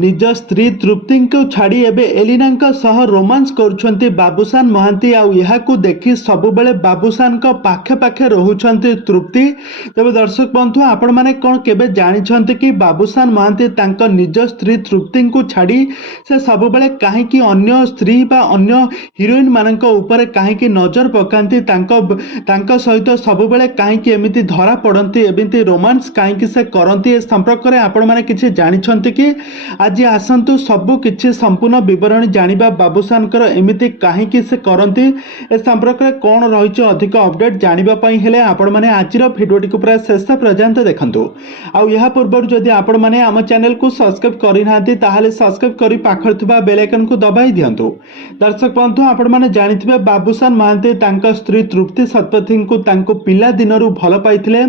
निज स्त्री तृप्ति को छाड़ी एबे एलिना सह रोमांस करुछंती बाबूसान महांती आउ यहाकू देखि सबुबेले बाबूसान को पाखे पाखे रहुछंती तृप्ति। तेबे दर्शक बंधु आपण माने कोन केबे जानिछंती कि बाबूसान महांती तांको निज स्त्री तृप्ति को छाड़ी से सबुबेले काहेकि अन्य स्त्री बा अन्य हिरोइन मानक ऊपर काहेकि नजर पकांती तांको सहित सबुबेले काहेकि एमिति धरा पड़ती एमिति रोमांस काहेकि से करंती ए संपर्क रे आपण माने किछि जानिछंती कि आज आसतु सबु किछि संपूर्ण विवरणी जानिबा बाबूसानकर एमिति काहेकि से करंती ए संपर्क रे कोन रहिछ अधिक अपडेट जानिबा पई हेले आपण माने आजिर भिडियोटी को पूरा शेष पर्यंत देखंतु। आ या पूर्व जदि आपण माने हम चैनल को सब्सक्राइब करि नांती ताहाले सब्सक्राइब करि पाखर थिबा बेल आइकन को दबाई दियंतु। दर्शक बंधु आपण माने जानिथिबे बाबूसान महांती तांका स्त्री तृप्ति शतपथी को तांको पिला दिनरु भल पाइथिले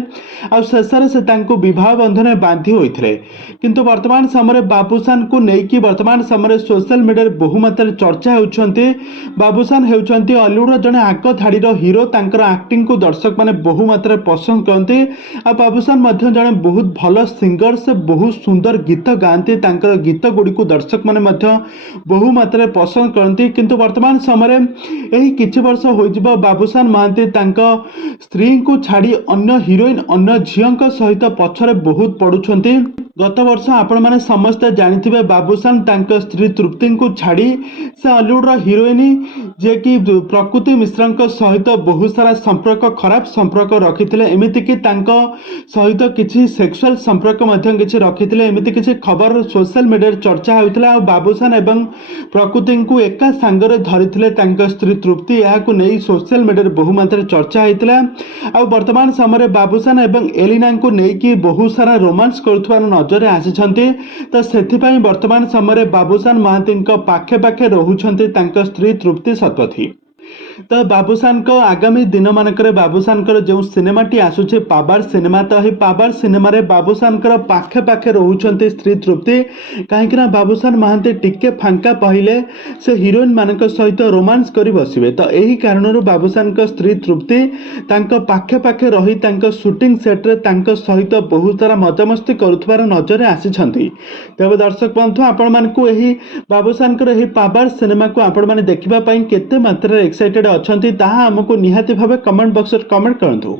आ शेषरे से तांको विवाह बंधन बांधी होइथिले, किंतु वर्तमान समय बाबूसान को नेकी वर्तमान समय सोशल मीडिया बहुमात्रा चर्चा होउछंती। बाबूसान हेउछंती हॉलीवुड जने आग धाड़ीर हीरो, तांकर एक्टिंग को दर्शक माने बहुमात्रा पसंद करते। आ बाबूसान मध्य जने बहुत भल सिंगर, से बहुत सुंदर गीत गाती, तांकर गीत गुडी को दर्शक माने मध्य बहुमात्रा पसंद करते। किंतु वर्तमान समय एही किछि वर्ष होइजिबो बाबूसान महांती तांका स्त्री को छाड़ी अन्य हिरोइन अन्य झियंक सहित पछरे बहुत पड़ुछंती। गत वर्ष आपण माने समस्त जानिथिबे बाबूसान तांका स्त्री तृप्ति को छाड़ी से हॉलीवुड हिरोइन जे कि प्रकृति मिश्रा सहित बहुत सारा संपर्क खराब संपर्क रखिथिले, एमिति कि तांका सहित किछि सेक्सुअल संपर्क मध्य किछि रखिथिले, एमिति किछि खबर सोशल मीडिया चर्चा होइथिला। बाबूसान एवं प्रकृति को एका सांगरे धरिथिले तांका स्त्री तृप्ति, याकू नै सोशल मीडिया बहुमात्रा चर्चा होइथिला। आ वर्तमान समय बाबूसान एवं एलिना को नै कि बहुत सारा रोमांस करुथबार नजर आसिछंती। तो सेथिपाई वर्तमान समय बाबूसान महांती पाखे पाखे रहुछंती तांका स्त्री तृप्ति शतपथी। तो बाबूसान को आगामी दिन मानक बाबूसान जो सिनेमाटी आसुचे पाबार सिनेमा, तो ही पाबार सिनेमा रे बाबूसान पाखे पाखे रोचंती स्त्री तृप्ति, कहीं बाबूसान महांती टिके फांका पहिले से हिरोइन मानक सहित रोमांस करी बसिबे। तो यही कारण बाबूसान स्त्री तृप्ति तांको पाखे पाखे रही तांको शूटिंग सेट रे तांको सहित बहुत सारा मजामस्ती करुथबार नजर आसिछंती। तेबे दर्शक बंधु आपण मानकू एही बाबूसान एही पाबार सिनेमा को आपण माने देखिबा पई केते मात्रा एक्साइटेड अछंती ताहा हमको निहाती भावे कमेंट बॉक्स रे कमेंट करंतु।